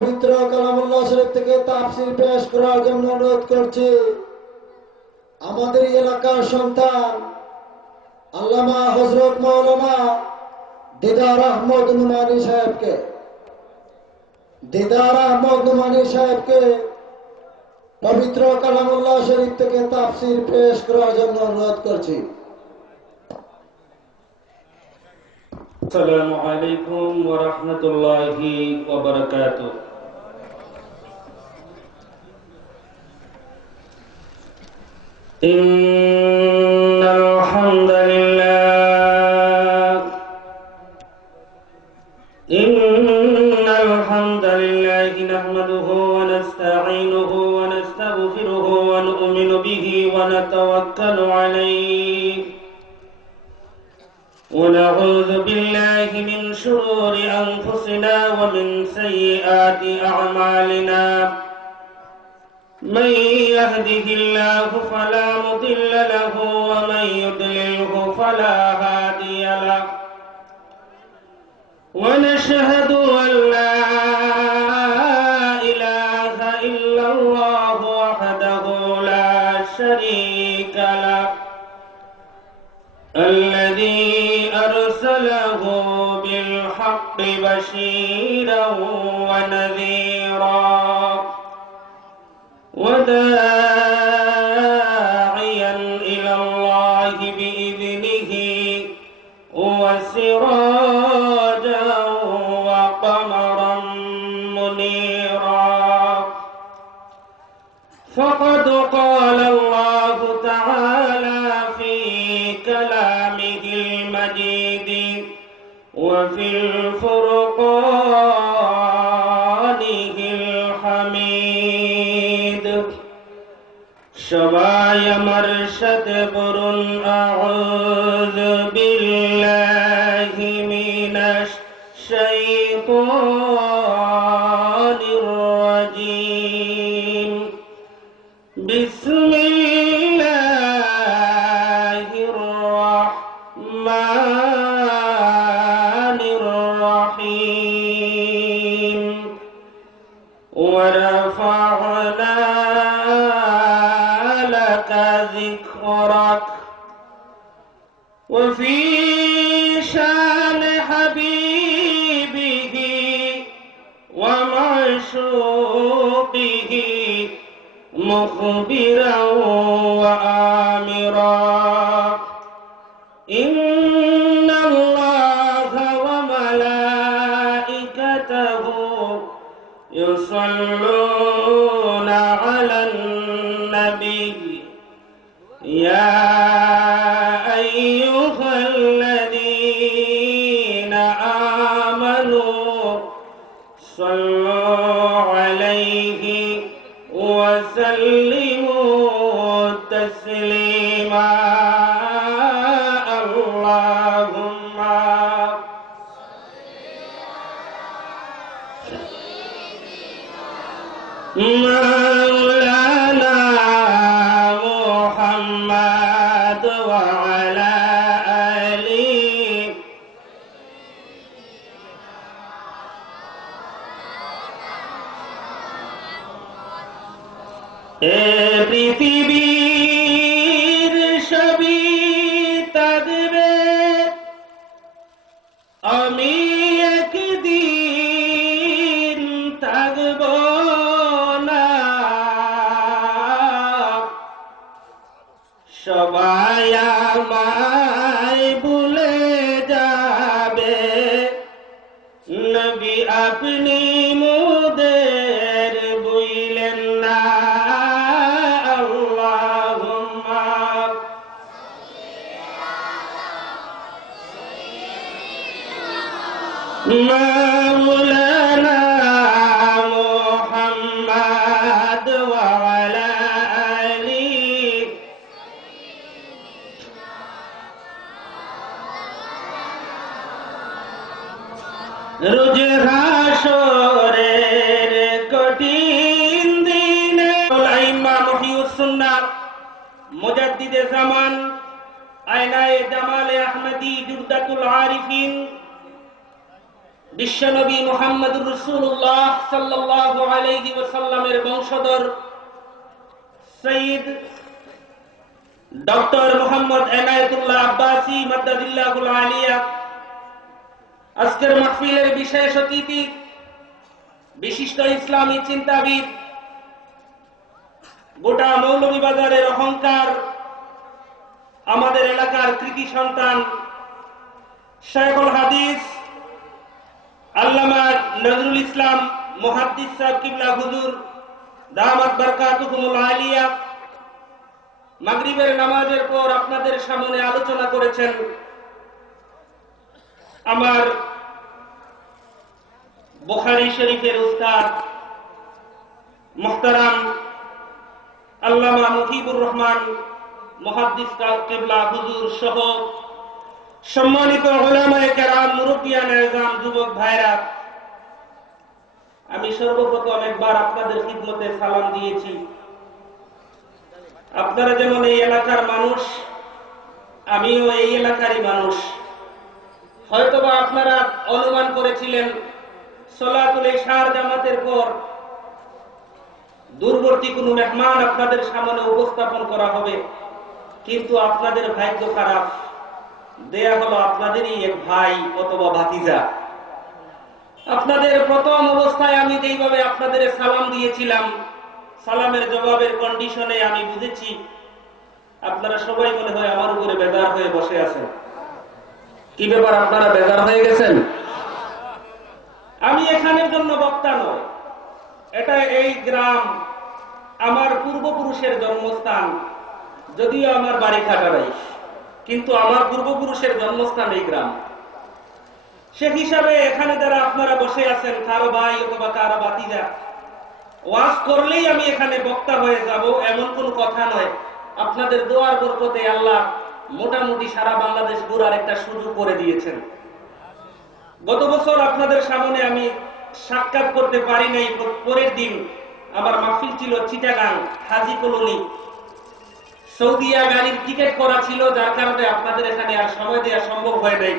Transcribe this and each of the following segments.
পবিত্র কালামুল্লাহ শরীফ থেকে তাফসীর পেশ করার জন্য অনুরোধ করছি আমাদের এলাকার সন্তান আল্লামা হযরত মাওলানা দিদার আহমদ নুমানী সাহেবকে পবিত্র কালামুল্লাহ শরীফ থেকে তাফসীর পেশ করার জন্য অনুরোধ করছি। السلام عليكم ورحمة الله وبركاته. إن الحمد لله نحمده ونستعينه ونستغفره ونؤمن به ونتوكل عليه ونعوذ بالله من شرور أنفسنا ومن سيئات أعمالنا من يهده الله فلا مضل له ومن يضلله فلا هادي له ونشهد أن لا إله إلا الله وحده لا شريك له الذي أرسله بالحق بشيرا ونذيرا وداعيا إلى الله بإذنه وسراجا وقمرا منيرا فقد قال الله تعالى في كلامه المجيد وفي الفرقانه الحميد সবাই আমার সাথে বলুন আউযু বিল্লাহি মিনাশ শাইতানির রাজীম বিসমিল্লাহির রাহমানির রহিম ওয়ারাফা'না ذكرك وفي شان حبيبه ومعشوقه مخبرا وآمرا إن الله وملائكته يصلون على النبي يا أيها الذين آمنوا صلوا عليه وسلموا تسليما اللهم مولانا محمد وعلى آله পৃথিবীর সবই থাকবে আমি একদিন থাকব না সবাই আমায় ভুলে যাবে নবী আপনি মোদের ভুলেন না আল্লাহুম্মা مولانا محمد وعلى آله রোজ হাসরের কঠিন দিনে ইমাম মুহইয়ুস সুন্নাহ মুজাদ্দিদে জামান আয়নায়ে জামালে আহমদী জুরদাতুল আরিফিন বিশ্বনবী মুহাম্মদুর রাসূলুল্লাহ সাল্লাল্লাহু আলাইহি ওয়াসাল্লামের বংশধর সৈয়দ ডক্টর মোহাম্মদ এনায়েতুল্লাহ আব্বাসী মাদ্দাদিল্লাহুল আলিয়া, আজকের মাহফিলের বিশেষ অতিথি, বিশিষ্ট ইসলামী চিন্তাবিদ, গোটা মৌলভীবাজারের অহংকার, আমাদের এলাকার কৃতি সন্তান শায়খুল হাদিস আল্লামা নজরুল ইসলাম মুহাদ্দিস সাহেব কিবলা হুজুর দামাত বারকাতুহুমুল আলিয়া মাগরিবের নামাজের পর আপনাদের সামনে আলোচনা করেছেন আমার বুখারী শরীফের উস্তাদ মুহতারাম আল্লামা মুজিবুর রহমান মুহাদ্দিস কিবলা হুজুর সহ সম্মানিত উলামায়ে কেরাম, মুরব্বিয়ান এজাম, যুবক ভাইরা, আমি সর্বপ্রথম একবার আপনাদের খিদমতে সালাম দিয়েছি। আপনারা যেমন এই এলাকার মানুষ, আমিও এই এলাকারই মানুষ। হয়তোবা আপনারা অনুমান করেছিলেন সালাতুল ইশার জামাতের পর দূরবর্তী কোনো মেহমান আপনাদের সামনে উপস্থাপন করা হবে, কিন্তু আপনাদের ভাগ্য খারাপ, দেয়া হলো আপনাদেরই এক ভাই অথবা ভাতিজা। আপনাদের প্রথম অবস্থায় আমি যেইভাবে আপনাদের সালাম দিয়েছিলাম, সালামের জবাবের কন্ডিশনে আমি বুঝেছি আপনারা সবাই মনে হয় আমার উপরে বেজার হয়ে বসে আছেন। কি ব্যাপার, আপনারা বেজার হয়ে গেছেন? আমি এখানের জন্য বক্তা নয়, এটা এই গ্রাম আমার পূর্বপুরুষের জন্মস্থান। যদিও আমার বাড়ি খাটারাই, কিন্তু আমার পূর্বপুরুষের জন্মস্থান এই গ্রাম। সে হিসাবে এখানে যারা আপনারা বসে আছেন, কারো ভাই অথবা কারো ভাতিজা, ওয়াজ করলেই আমি এখানে বক্তা হয়ে যাব এমন কোন কথা নয়। আপনাদের দোয়ার বরকতে আল্লাহ মোটামুটি সারা বাংলাদেশ ঘোরার একটা সুযোগ করে দিয়েছেন। গত বছর আপনাদের সামনে আমি সাক্ষাৎ করতে পারি নাই। পরের দিন আমার মাহফিল ছিল চিটাগাং হাজি কলোনি, সৌদিয়া গাড়ির টিকিট করা ছিল, যার কারণে আপনাদের এখানে আর সময় দেওয়া সম্ভব হয় নাই।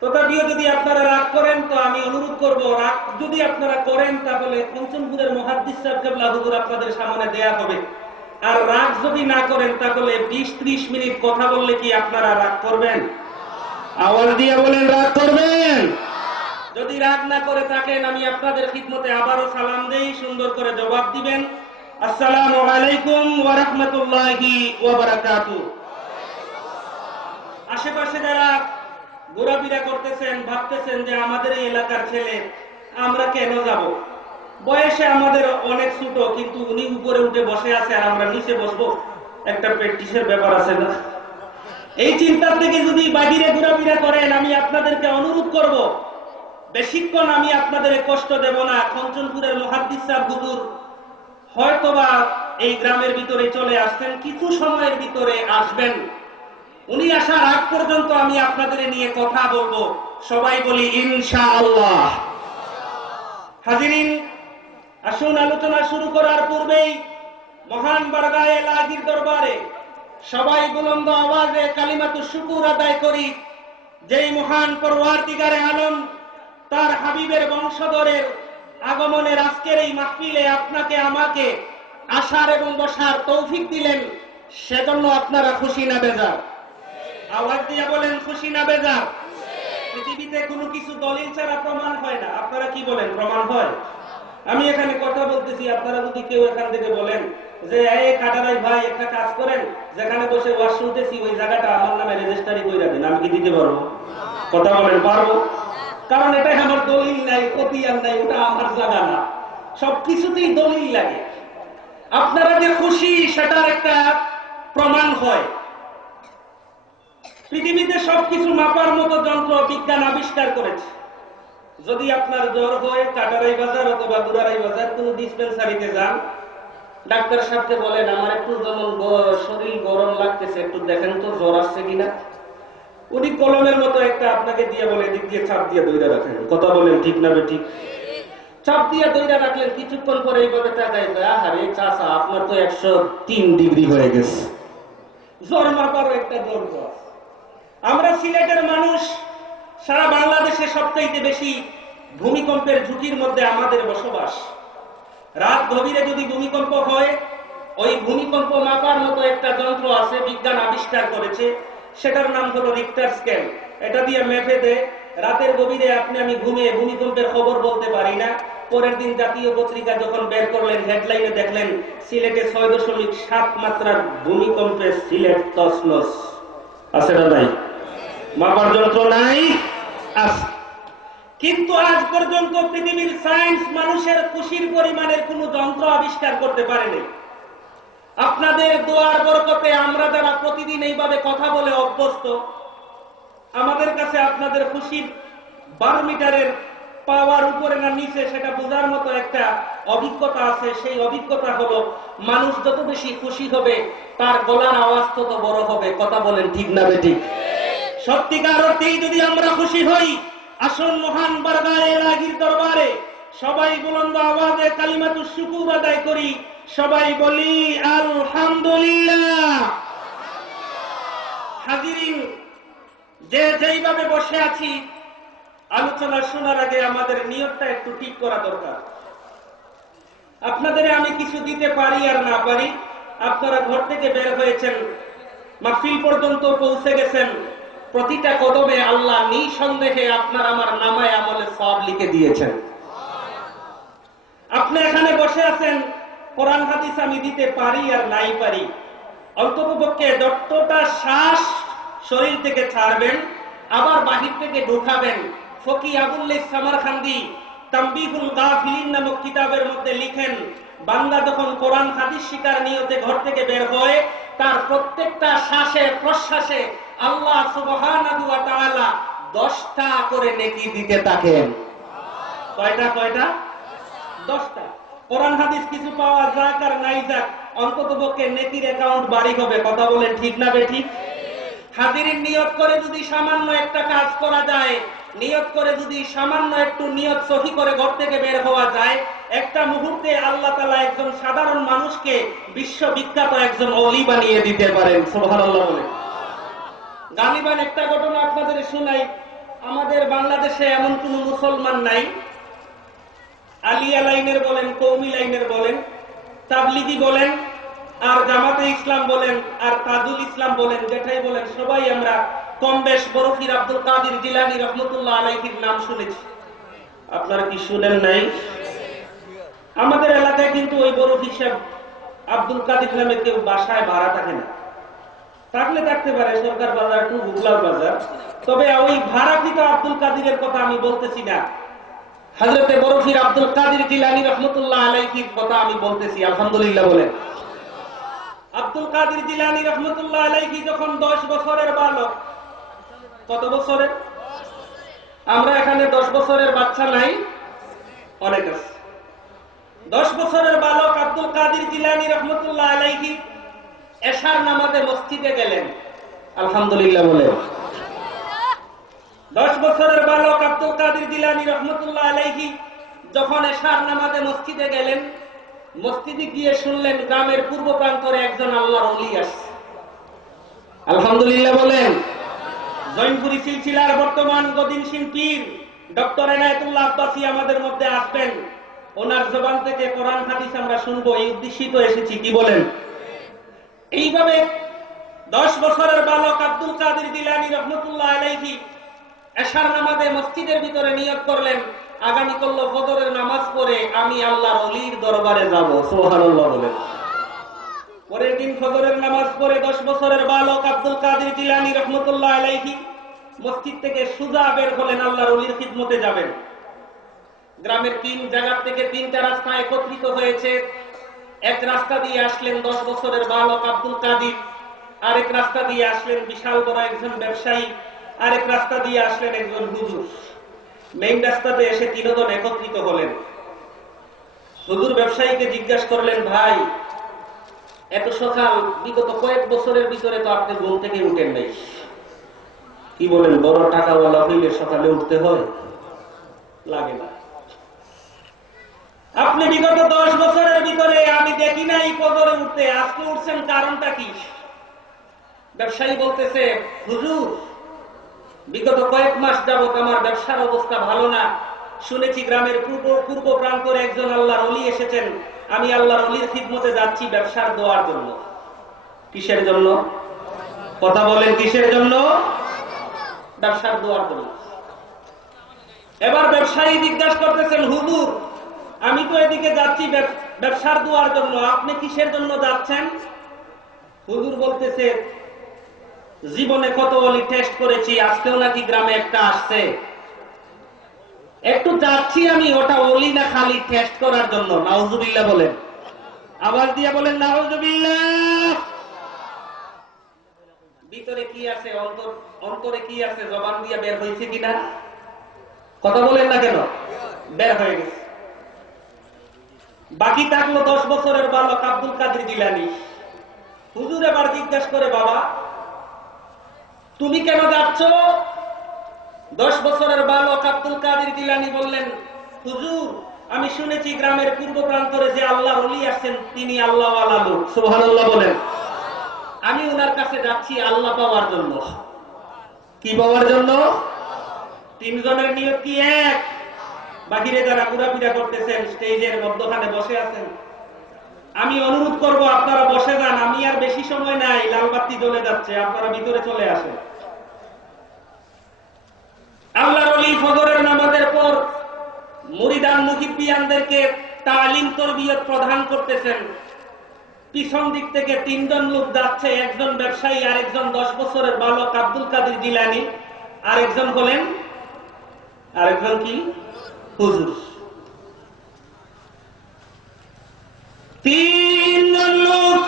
তথাপিও যদি আপনারা রাগ করেন তো আমি অনুরোধ করব, রাগ যদি আপনারা করেন তাহলে পঞ্চমপুরের মুহাদ্দিস সাহেব কিবলা হুজুর আপনাদের সামনে দেয়া হবে। আর রাগ যদি না করেন তাহলে 20-30 মিনিট কথা বললে কি আপনারা রাগ করবেন? আওয়াজ দিয়ে বলেন, রাগ করবেন? যদি রাগ না করে থাকেন আমি আপনাদের খিদমতে আবারও সালাম দেই, সুন্দর করে জবাব দিবেন। আসসালামু আলাইকুম ওয়া রাহমাতুল্লাহি ওয়া বারাকাতুহু। আশেপাশে যারা ঘোরাফেরা করতেছেন, ভাবতেছেন যে আমাদের এই এলাকার ছেলে, আমরা কেন যাব? বয়সে আমাদের অনেক ছোট, কিন্তু উনি উপরে উঠে বসে আছে আর আমরা নিচে বসবো, একটা প্র্যাকটিসের ব্যাপার আছে না? এই চিন্তা থেকে যদি বাহিরে ঘোরাফেরা করেন, আমি আপনাদেরকে অনুরোধ করব, বেশিক্ষণ আমি আপনাদের কষ্ট দেব না। খঞ্চনপুরের মুহাদ্দিস সাহেব হুজুর হয়তোবা এই গ্রামের ভিতরে চলে আসছেন, কিছু সময়ের ভিতরে আসবেন। উনি আসার আগ পর্যন্ত আমি আপনাদের নিয়ে কথা বলবো। সবাই বলি ইনশাআল্লাহ। হাজিরিন, আসুন আলোচনা শুরু করার পূর্বেই মহান বারগায়ে ইলাহির দরবারে সবাই বুলন্দ আওয়াজে কালিমাতুশ শুকুর আদায় করি, যেই মহান পরওয়ারদিগারে আলম তার হাবিবের বংশধরের আগমনের আজকের এই মাহফিলে আপনাকে আমাকে আসার এবং বসার তৌফিক দিলেন, সেজন্য আপনারা খুশি না বেজার? আওয়াজ দিয়ে বলেন, খুশি না বেজার? পৃথিবীতে কোনো কিছু দলিল ছাড়া প্রমাণ হয় না। আপনারা কি বলেন, প্রমাণ হয়? আমি এখানে কথা বলতেছি, আপনারা যদি কেউ এখান থেকে বলেন যে এই কাটারাই ভাই একটা কাজ করেন, যেখানে বসে ওয়াজ শুনতেছি ওই জায়গাটা আমার নামে রেজিস্ট্রি করে দিন, আমি কি দিতে পারবো? কথা বলেন, পারবো? কারণ এটাই আমার দলিল নাই, খতিয়ান নাই, ওটা আমার জায়গা না। সবকিছুতেই দলিল লাগে। আপনারা যে খুশি সেটার একটা প্রমাণ হয়। পৃথিবীতে সবকিছু মাপার মতো যন্ত্র বিজ্ঞান আবিষ্কার করেছে। যদি আপনার জ্বর হয়, কাটারাই বাজার অথবা গুড়ারাই বাজার কোন ডিসপেন্সারিতে যান, ডাক্তার সাহেবকে বলেন আমার একটু যেমন শরীর গরম লাগতেছে, একটু দেখেন তো জ্বর আসছে কিনা। উনি কলমের মতো একটা আপনাকে দিয়ে বলে এদিক দিয়ে চাপ দিয়ে দইরা রাখেন। কথা বলেন, ঠিক না ঠিক? চাপ দিয়ে দইরা রাখলেন, কিছুক্ষণ পরে এইভাবে তাকাই যায়, আরে চাচা আপনার তো 103 ডিগ্রি হয়ে গেছে। জ্বর মাপারও একটা যন্ত্র। আমরা সিলেটের মানুষ, সারা বাংলাদেশে সবচাইতে বেশি ভূমিকম্পের ঝুঁকির মধ্যে আমাদের বসবাস। রাত গভীরে যদি ভূমিকম্প হয়, ওই ভূমিকম্প মাপার মতো একটা যন্ত্র আছে, বিজ্ঞান আবিষ্কার করেছে, সেটার নাম হলো রিক্টার স্কেল। এটা দিয়ে মেপে দেয়। রাতের গভীরে আপনি আমি ঘুমিয়ে ভূমিকম্পের খবর বলতে পারি না, পরের দিন জাতীয় পত্রিকা যখন বের করলেন, হেডলাইনে দেখলেন সিলেটে 6.7 মাত্রার ভূমিকম্পে সিলেট তছনছ। আছে না নাই? মাপার যন্ত্র নাই, আছে। কিন্তু আজ পর্যন্ত পৃথিবীর সায়েন্স মানুষের খুশির পরিমাণের কোন যন্ত্র আবিষ্কার করতে পারেনি। আপনাদের দোয়ার বরকতে আমরা যারা প্রতিদিন এইভাবে কথা বলে অভ্যস্ত, আমাদের কাছে আপনাদের খুশির বারোমিটারের পাওয়ার উপরে না নিচে সেটা বোঝার মতো একটা অভিজ্ঞতা আছে। সেই অভিজ্ঞতা হলো, মানুষ যত বেশি খুশি হবে তার গলার আওয়াজ তত বড় হবে। কথা বলেন ঠিক না বেঠিক? সত্যিকার অর্থেই যদি আমরা খুশি হই, আসুন মহান বারগায়ে ইলাহির দরবারে সবাই বুলন্দ আওয়াজে কালিমাতুশ শুকুর আদায় করি। সবাই বলি আলহামদুলিল্লাহ। হাজিরিন, যে যেইভাবে বসে আছি, আলোচনা শোনার আগে আমাদের নিয়তটা একটু ঠিক করা দরকার। আপনাদের আমি কিছু দিতে পারি আর না পারি, আপনারা ঘর থেকে বের হয়েছেন, মাহফিল পর্যন্ত পৌঁছে গেছেন, প্রতিটা কদমে আল্লাহ নিঃসন্দেহে আপনার আমার নামায় আমলে সওয়াব লিখে দিয়েছেন। আপনি এখানে বসে আছেন, কোরআন হাদিস আমি দিতে পারি আর নাই পারি, অন্ততপক্ষে যতটা শ্বাস শরীর থেকে ছাড়বেন আবার বাহির থেকে ঢোকাবেন। ফকি আবুল্লাহ সামারকান্দি তামবিহুল গাফিলিন নামক কিতাবের মধ্যে লিখেন, বান্দা যখন কোরআন হাদিস শিকার নিয়তে ঘর থেকে বের হয়, তার প্রত্যেকটা শ্বাসে প্রশ্বাসে আল্লাহ সুবহানাহু ওয়া তাআলা 10টা করে নেকি দিতে থাকেন। কয়টা? 10টা। কোরআন হাদিস কিছু পাওয়া যাক আর নাই যাক, অন্ততপক্ষে নেকির অ্যাকাউন্ট বাড়ি হবে। কথা বলেন ঠিক না বেঠিক? হাজিরিন, নিয়ত করে যদি সামান্য একটা কাজ করা যায়, নিয়ত করে যদি সামান্য একটু নিয়ত সহি করে ঘর থেকে বের হওয়া যায়, একটা মুহূর্তে আল্লাহ তাআলা একজন সাধারণ মানুষকে বিশ্ববিখ্যাত একজন ওলি বানিয়ে দিতে পারেন। সুবহানাল্লাহ বলেন। গালিবান একটা ঘটনা আপনাদের শোনাই। আমাদের বাংলাদেশে এমন কোন মুসলমান নাই, আলিয়া লাইনের বলেন, কওমি লাইনের বলেন, তাবলিগি বলেন, আর জামাতে ইসলাম বলেন, আর তাজুল ইসলাম বলেন, যেটাই বলেন, সবাই আমরা কম বেশ বরফির আব্দুল কাদের জিলানী রহমতুল্লাহ আলাইহির নাম শুনেছি। আপনারা কি শুনেন নাই? আমাদের এলাকায় কিন্তু ওই বরফি সাহেব আব্দুল কাদের নামে কেউ বাসায় ভাড়া থাকে না। থাকলে থাকতে পারে সরকার বাজার টু হুগলার বাজার, তবে ওই ভাড়াকৃত আব্দুল কাদিরের কথা আমি বলতেছি না, হযরতে বরফির আব্দুল কাদের জিলানী রহমতুল্লাহ আলাইহির কথা আমি বলতেছি। আলহামদুলিল্লাহ বলেন। আব্দুল কাদের জিলানী রহমতুল্লাহ আলাইহি যখন 10 বছরের বালক, কত বছরের? আমরা এখানে 10 বছরের বাচ্চা নাই, অনেক আছে। 10 বছরের বালক আব্দুল কাদের জিলানী রহমতুল্লাহ আলাইহি এশার নামাজে মসজিদে গেলেন। আলহামদুলিল্লাহ বলেন। 10 বছরের বালক আব্দুল কাদের জিলানী রহমতুল্লাহ আলাইহি যখন এশার নামাজে মসজিদে গেলেন, মসজিদে গিয়ে শুনলেন গ্রামের পূর্ব প্রান্তরে একজন আল্লাহর ওলি আসছে। আলহামদুলিল্লাহ বলেন। জৈনপুরী সিলসিলার বর্তমান গদিনশীল পীর ডক্টর এনায়েতুল্লাহ আব্বাসী আমাদের মধ্যে আসবেন। ওনার জবান থেকে কোরআন হাদিস আমরা শুনবো, এই উদ্দেশ্যেই তো এসেছি। কি বলেন? এইভাবে 10 বছরের বালক আব্দুল কাদের জিলানী রহমতুল্লাহ আলাইহি এশার নামাজে মসজিদের ভিতরে নিয়ত করলেন, আগামীকাল ফজরের নামাজ পড়ে আমি আল্লাহর ওলির দরবারে যাব। সুবহানাল্লাহ বলেন। পরের দিন ফজরের নামাজ পড়ে 10 বছরের বালক আব্দুল কাদের জিলানী রহমতুল্লাহ আলাইহি মসজিদ থেকে সোজা বের হলেন, আল্লাহর ওলির খিদমতে যাবেন। গ্রামের 3 জায়গা থেকে 3টা রাস্তা একত্রিত হয়েছে। এক রাস্তা দিয়ে আসলেন 10 বছরের বালক আব্দুল কাদের, আরেক রাস্তা দিয়ে আসলেন বিশাল বড় একজন ব্যবসায়ী, আরেক রাস্তা দিয়ে আসলেন একজন হুজুর। মেইন রাস্তাতে এসে 3 জন একত্রিত হলেন। হুজুর ব্যবসায়ীকে জিজ্ঞাসা করলেন, ভাই এত সকাল, বিগত কয়েক বছরের ভিতরে তো আপনি ঘুম থেকে উঠেন নাই, কি বলেন? বড় টাকাওয়ালা হইলে সকালে উঠতে হয়? লাগে না। আপনি বিগত 10 বছরের ভিতরে আমি দেখি নাই ফজরে উঠতে, আজকে উঠছেন, কারণটা কি? ব্যবসায়ী বলতেছে, হুজুর বিগত কয়েক মাস যাবত আমার ব্যবসার অবস্থা ভালো না, শুনেছি গ্রামের পূর্ব প্রান্তরে একজন আল্লাহর ওলি এসেছেন, আমি আল্লাহর ওলির খিদমতে যাচ্ছি ব্যবসার দোয়ার জন্য। কিসের জন্য? কথা বলেন, কিসের জন্য? ব্যবসার দোয়ার জন্য। এবার ব্যবসায়ী জিজ্ঞাসা করতেছেন, হুজুর আমি তো এদিকে যাচ্ছি ব্যবসার দোয়ার জন্য, আপনি কিসের জন্য যাচ্ছেন? হুজুর বলতেছে, জীবনে কত ওলি টেস্ট করেছি, আজকেও নাকি গ্রামে একটা আসছে, একটু যাচ্ছি আমি, ওটা ওলি না খালি টেস্ট করার জন্য। নাউজুবিল্লাহ বলেন, আওয়াজ দিয়ে বলেন নাউজুবিল্লাহ। ভিতরে কি আছে, অন্তরে কি আছে, জবান দিয়ে বের হয়েছে কিনা? কথা বলেন না কেন? বের হয়ে গেছে। বাকি থাকলো 10 বছরের বালক আব্দুল কাদের জিলানী। হুজুর এবার জিজ্ঞাসা করে, বাবা তুমি কেন যাচ্ছ? 10 বছরের বালক আব্দুল কাদের জিলানী বললেন, হুজুর আমি শুনেছি গ্রামের পূর্ব প্রান্তরে যে আল্লাহর ওলি আসছেন তিনি আল্লাহওয়ালা লোক, সুবহানাল্লাহ বলেন। আমি ওনার কাছে যাচ্ছি আল্লাহ পাওয়ার জন্য। কি পাওয়ার জন্য? 3 জনের নিয়ত কি এক? বাহিরে যারা ঘোরাফেরা করতেছেন, স্টেজের মধ্যখানে বসে আছেন, আমি অনুরোধ করব আপনারা বসে যান, আমি আর বেশি সময় নাই, লাল বাতি জ্বলে যাচ্ছে, আপনারা ভিতরে চলে আসেন। আল্লাহর ওলি ফজরের নামাজের পর মুরিদান মুহিব্বিয়ানদেরকে তালিম তরবিয়ত প্রদান করতেছেন। পিছন দিক থেকে 3 জন লোক যাচ্ছে, একজন ব্যবসায়ী, আরেকজন 10 বছরের বালক আব্দুল কাদের জিলানী, আরেকজন বলেন, আরেকজন কি? হুজুর। 3 জন লোক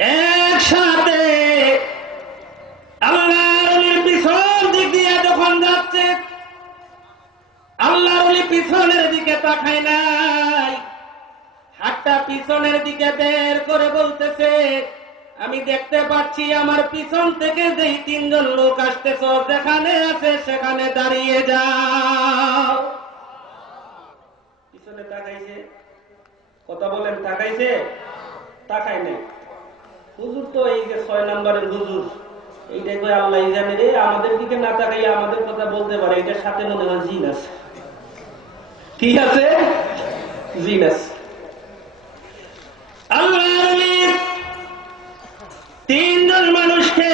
একসাথে আল্লাহর ওলির পিছন দিক দিয়ে যখন যাচ্ছে, আল্লাহর ওলি পিছনের দিকে তাকায় নাই, হাতটা পিছনের দিকে বের করে বলতেছে, আমি দেখতে পাচ্ছি আমার পিছন থেকে যেই 3 জন লোক আসতেছ, যেখানে আছে সেখানে দাঁড়িয়ে যাও। পিছনে তাকাইছে? কথা বলেন, তাকাইছে? তাকাই নাই। হুজুর তো এই যে 6 নম্বরের হুজুর, এইটাই কই আল্লাহ জানে রে, আমাদের দিকে না তাকাইয়া আমাদের কথা বলতে পারে, এটার সাথে মনে হয় জিন আছে। কি আছে? জিন আছে। আল্লাহর 3 জন মানুষকে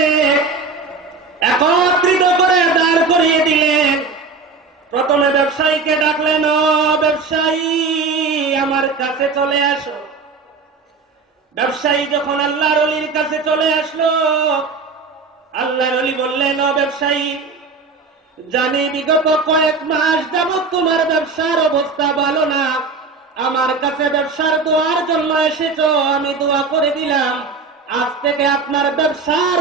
একত্রিত করে দাঁড় করিয়ে দিলেন। প্রথমে ব্যবসায়ীকে ডাকলেন, ও ব্যবসায়ী আমার কাছে চলে আসো। ব্যবসায়ী যখন আল্লাহর ওলির কাছে চলে আসলো, আল্লাহর ওলি বললেন, ও ব্যবসায়ী জানি বিগত কয়েক মাস যাবত তোমার ব্যবসার অবস্থা ভালো না, আমার কাছে ব্যবসার দোয়ার জন্য এসেছো, আমি দোয়া করে দিলাম আজ থেকে আপনার ব্যবসার